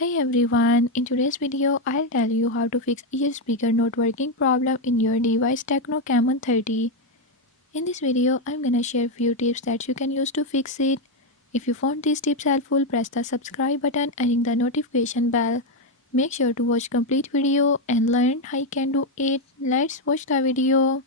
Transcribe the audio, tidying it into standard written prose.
Hi everyone, in today's video I'll tell you how to fix ear speaker not working problem in your device Tecno Camon 30. In this video I'm gonna share few tips that you can use to fix it. If you found these tips helpful, press the subscribe button and ring the notification bell. Make sure to watch complete video and learn how you can do it. Let's watch the video.